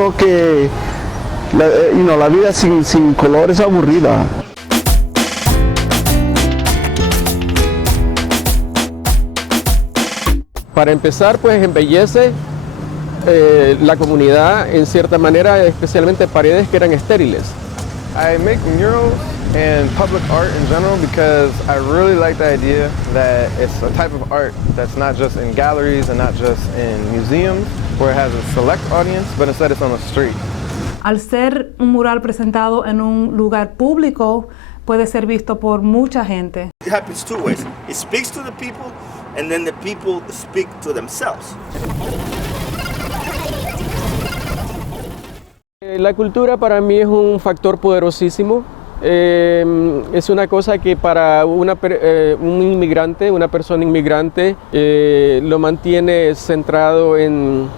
creo que la vida sin color es aburrida. Para empezar, pues embellece la comunidad en cierta manera, especialmente paredes que eran estériles. I make murals and public art in general because I really like the idea that it's a type of art that's not just in galleries and not just in museums where it has a select audience, but instead it's on the street. Al ser un mural presentado en un lugar público, puede ser visto por mucha gente. It happens two ways. It speaks to the people, and then the people speak to themselves. La cultura para mí es un factor poderosísimo. Es una cosa que para un inmigrante, una persona inmigrante, lo mantiene centrado en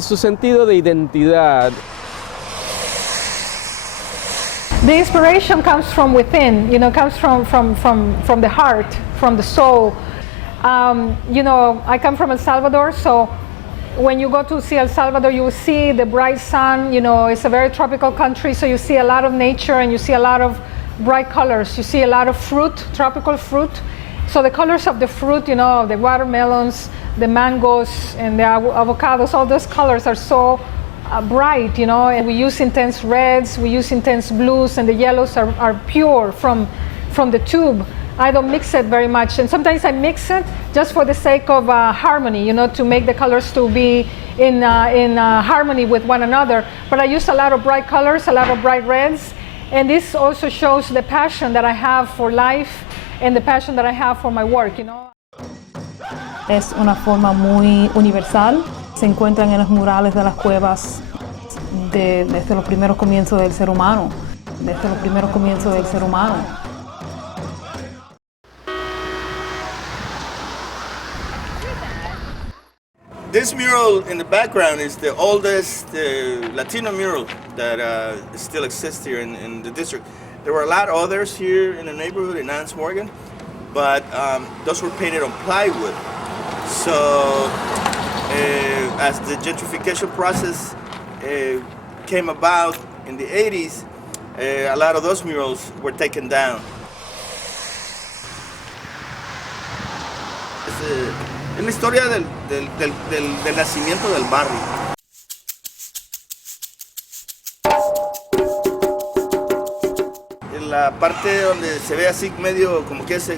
su sentido de identidad. The inspiration comes from within, comes from the heart, from the soul. I come from El Salvador, so when you go to see El Salvador, you will see the bright sun. It's a very tropical country, so you see a lot of nature and you see a lot of bright colors. You see a lot of fruit, tropical fruit. So the colors of the fruit, the watermelons, the mangoes, and the avocados, all those colors are so bright, and we use intense reds, we use intense blues, and the yellows are pure from the tube. I don't mix it very much, and sometimes I mix it just for the sake of harmony, to make the colors to be in harmony with one another. But I use a lot of bright colors, a lot of bright reds, and this also shows the passion that I have for life and the passion that I have for my work, Es una forma muy universal. Se encuentran en los murales de las cuevas desde los primeros comienzos del ser humano. This mural in the background is the oldest Latino mural that still exists here in the district. There were a lot of others here in the neighborhood in Ans Morgan, but those were painted on plywood. So as the gentrification process came about in the 80s, a lot of those murals were taken down. Es la historia del nacimiento del barrio. En la parte donde se ve así medio como que es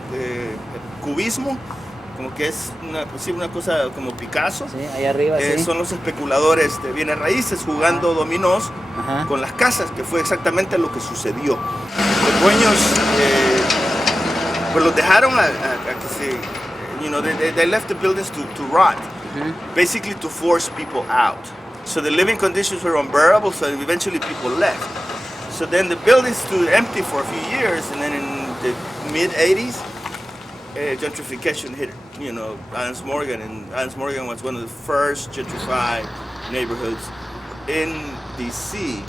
cubismo, como que es una cosa como Picasso. Sí, ahí arriba, sí. Son los especuladores de bienes raíces jugando dominós con las casas, que fue exactamente lo que sucedió. Los dueños pues los dejaron a que se... they left the buildings to rot, basically to force people out. So the living conditions were unbearable, so eventually people left. So then the buildings stood empty for a few years, and then in the mid-80s, gentrification hit, Ans Morgan, and Ans Morgan was one of the first gentrified neighborhoods in D.C.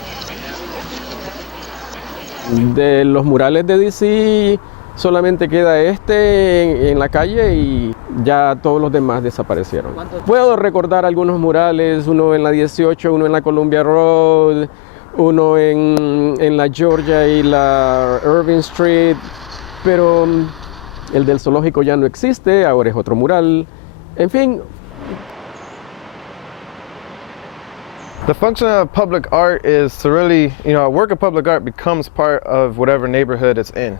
De los murales de D.C., solamente queda este en la calle y ya todos los demás desaparecieron. Puedo recordar algunos murales, uno en la 18, uno en la Columbia Road, uno en la Georgia y la Irving Street, pero el del zoológico ya no existe, ahora es otro mural. En fin. The function of public art is to really, a work of public art becomes part of whatever neighborhood it's in.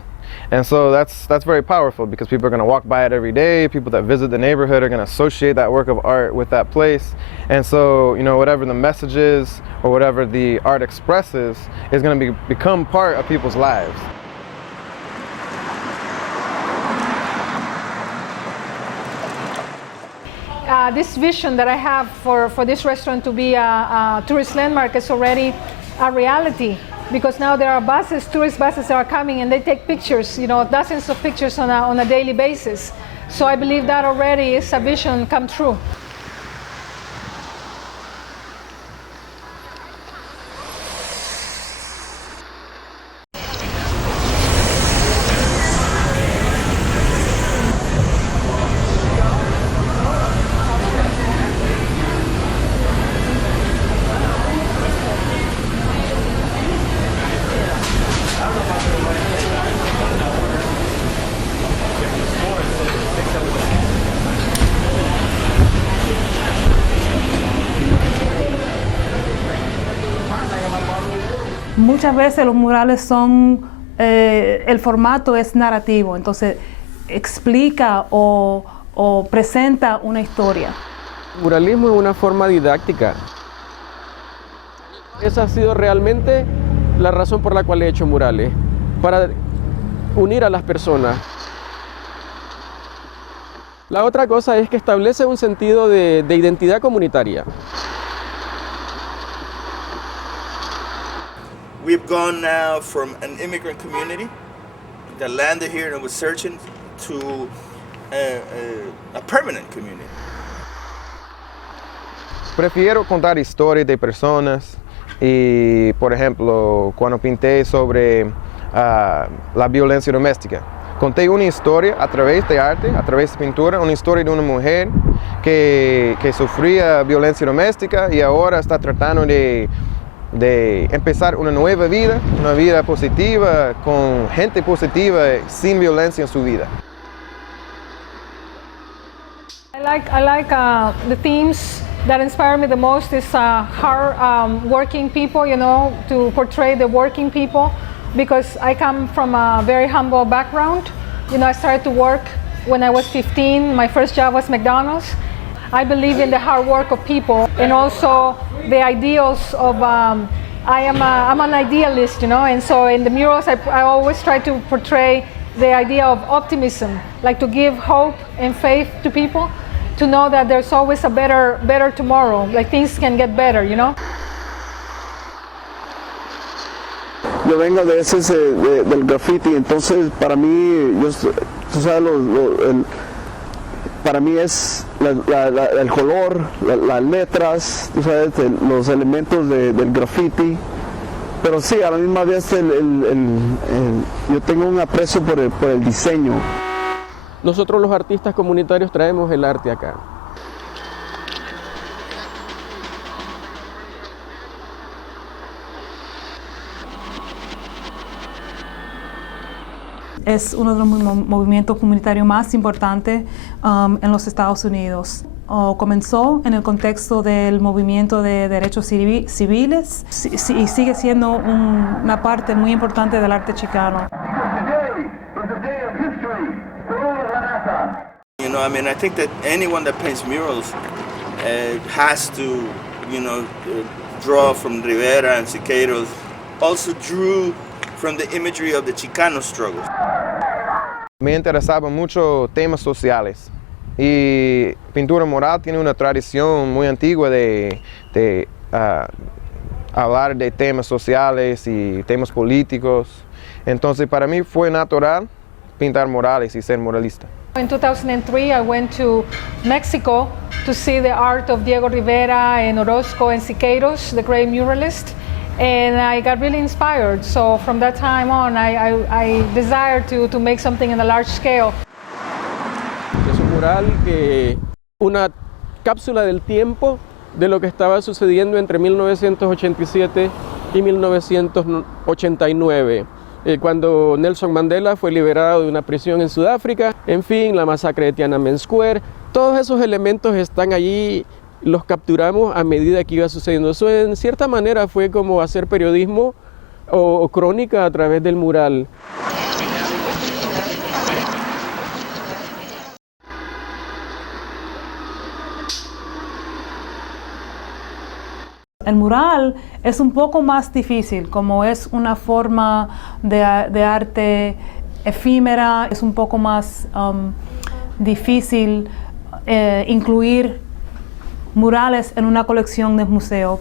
And so that's very powerful because people are going to walk by it every day. People that visit the neighborhood are going to associate that work of art with that place. And so, whatever the message is or whatever the art expresses is going to become part of people's lives. This vision that I have for this restaurant to be a tourist landmark is already a reality. Because now there are buses, tourist buses that are coming and they take pictures, dozens of pictures on a daily basis. So I believe that already is a vision come true. Muchas veces los murales son, el formato es narrativo, entonces explica o presenta una historia. El muralismo es una forma didáctica. Esa ha sido realmente la razón por la cual he hecho murales, para unir a las personas. La otra cosa es que establece un sentido de identidad comunitaria. We've gone now from an immigrant community that landed here and was searching to a permanent community. Prefiero contar historias de personas y, por ejemplo, cuando pinté sobre la violencia doméstica, conté una historia a través de arte, a través de pintura, una historia de una mujer que sufría violencia doméstica y ahora está tratando de empezar una nueva vida, una vida positiva, con gente positiva, sin violencia en su vida. I like the themes that inspire me the most is hard working people, you know, to portray the working people, because I come from a very humble background. You know, I started to work when I was 15. My first job was McDonald's. I believe in the hard work of people and also the ideals of, I'm an idealist, you know, and so in the murals I always try to portray the idea of optimism, like to give hope and faith to people, to know that there's always a better tomorrow, like things can get better, you know. Yo vengo de del graffiti, entonces para mí, tú sabes, para mí es el color, las letras, tú sabes, los elementos del graffiti, pero sí, a la misma vez yo tengo un aprecio por el diseño. Nosotros los artistas comunitarios traemos el arte acá. Es uno de los movimientos comunitarios más importantes en los Estados Unidos. Comenzó en el contexto del movimiento de derechos civiles y sigue siendo una parte muy importante del arte chicano. You know, I mean, I think that anyone that paints murals has to, you know, draw from Rivera and Siqueiros. Also drew from the imagery of the Chicano struggle. Me interesaban mucho temas sociales y pintura mural tiene una tradición muy antigua de hablar de temas sociales y temas políticos. Entonces para mí fue natural pintar murales y ser muralista. In 2003 I went to Mexico to see the art of Diego Rivera and Orozco and Siqueiros, the great muralist. And I got really inspired. So from that time on, I desired to make something in a large scale. Es un mural que una cápsula del tiempo de lo que estaba sucediendo entre 1987 y 1989, cuando Nelson Mandela fue liberado de una prisión en Sudáfrica, en fin, la masacre de Tiananmen Square. Todos esos elementos están allí. Los capturamos a medida que iba sucediendo. Eso en cierta manera fue como hacer periodismo o crónica a través del mural. El mural es un poco más difícil, como es una forma de arte efímera, es un poco más difícil incluir murales en una colección de museo.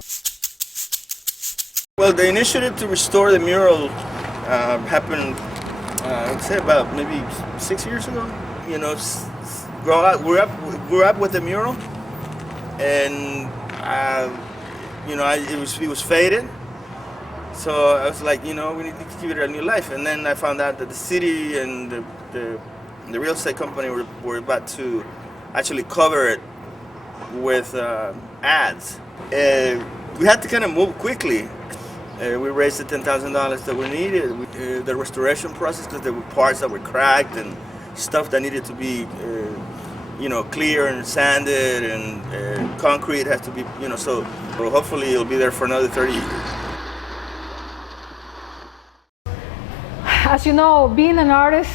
Well, the initiative to restore the mural happened, I'd say about maybe 6 years ago. You know, grew up with the mural, and you know, it was faded. So I was like, you know, we need to give it a new life. And then I found out that the city and the real estate company were about to actually cover it with ads. We had to kind of move quickly. We raised the $10,000 that we needed. The restoration process, because there were parts that were cracked and stuff that needed to be, you know, clear and sanded, and concrete has to be, you know, so hopefully it'll be there for another 30 years. as you know, being an artist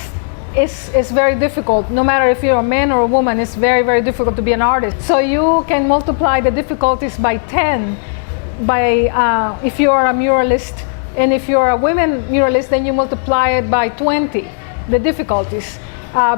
is very difficult. No matter if you're a man or a woman, it's very, very difficult to be an artist. So you can multiply the difficulties by 10 if you are a muralist. And if you're a women muralist, then you multiply it by 20, the difficulties.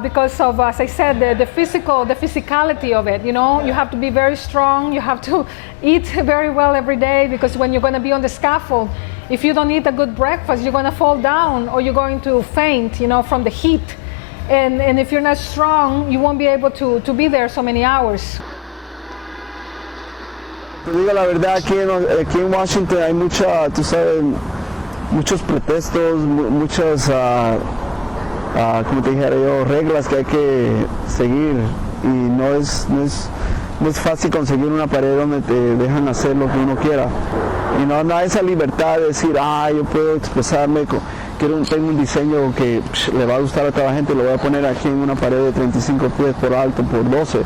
Because of, as I said, the physicality of it, you know, you have to be very strong, you have to eat very well every day, because when you're going to be on the scaffold, if you don't eat a good breakfast, you're going to fall down or you're going to faint, you know, from the heat. And if you're not strong, you won't be able to be there so many hours. Te digo la verdad, aquí en Washington hay tú sabes, muchos pretextos, muchas, como te dijera yo, reglas que hay que seguir, y no es fácil conseguir una pared donde te dejan hacer lo que uno quiera, y no da esa libertad de decir, yo puedo expresarme, tengo un diseño que le va a gustar a toda la gente, lo voy a poner aquí en una pared de 35 pies por alto por 12.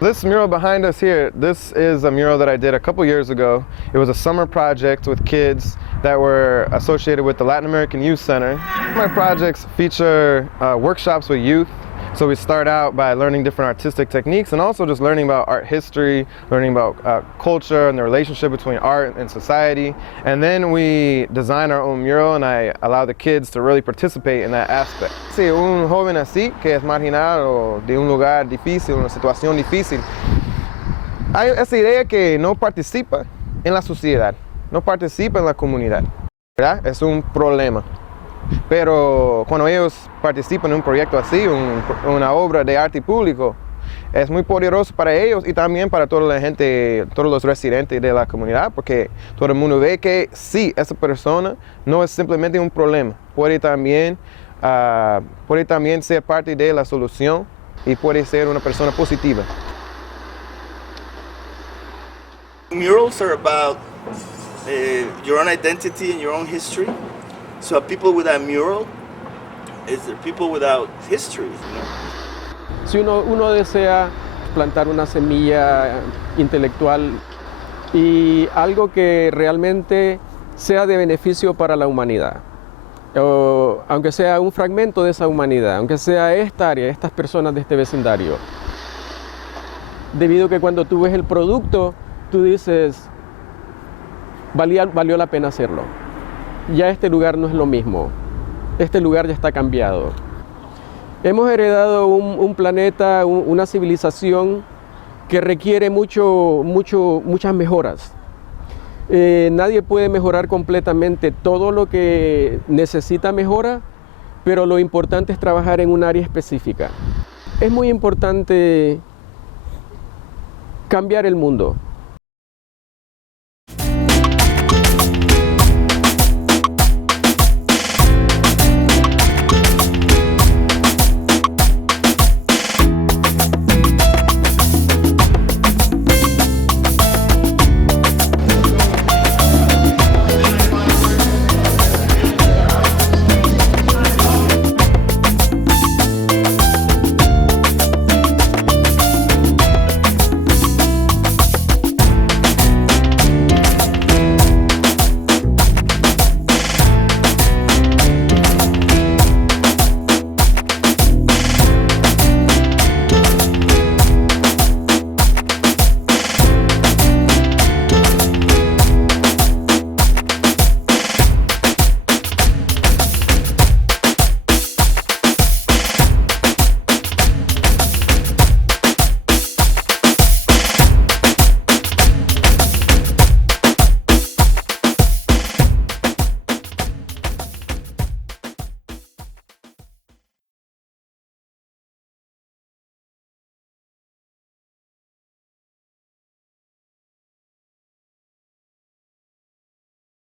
This mural behind us here, this is a mural that I did a couple years ago. It was a summer project with kids that were associated with the Latin American Youth Center. My projects feature workshops with youth. So we start out by learning different artistic techniques and also just learning about art history, learning about culture and the relationship between art and society. And then we design our own mural, and I allow the kids to really participate in that aspect. Si un joven así, que es marginado de un lugar difícil, una situación difícil, hay esa idea que no participa en la sociedad, no participa en la comunidad, ¿verdad? Es un problema. Pero cuando ellos participan en un proyecto así, una obra de arte público, es muy poderoso para ellos y también para toda la gente, todos los residentes de la comunidad, porque todo el mundo ve que sí, esa persona no es simplemente un problema, puede también ser parte de la solución y puede ser una persona positiva. Murals are about your own identity and your own history. So people without mural is people without history. You know? Si uno desea plantar una semilla intelectual y algo que realmente sea de beneficio para la humanidad, o aunque sea un fragmento de esa humanidad, aunque sea esta área, estas personas de este vecindario, debido a que cuando tú ves el producto, tú dices, valió la pena hacerlo. Ya este lugar no es lo mismo, este lugar ya está cambiado. Hemos heredado un planeta, una civilización que requiere muchas mejoras. Nadie puede mejorar completamente todo lo que necesita mejora, pero lo importante es trabajar en un área específica. Es muy importante cambiar el mundo.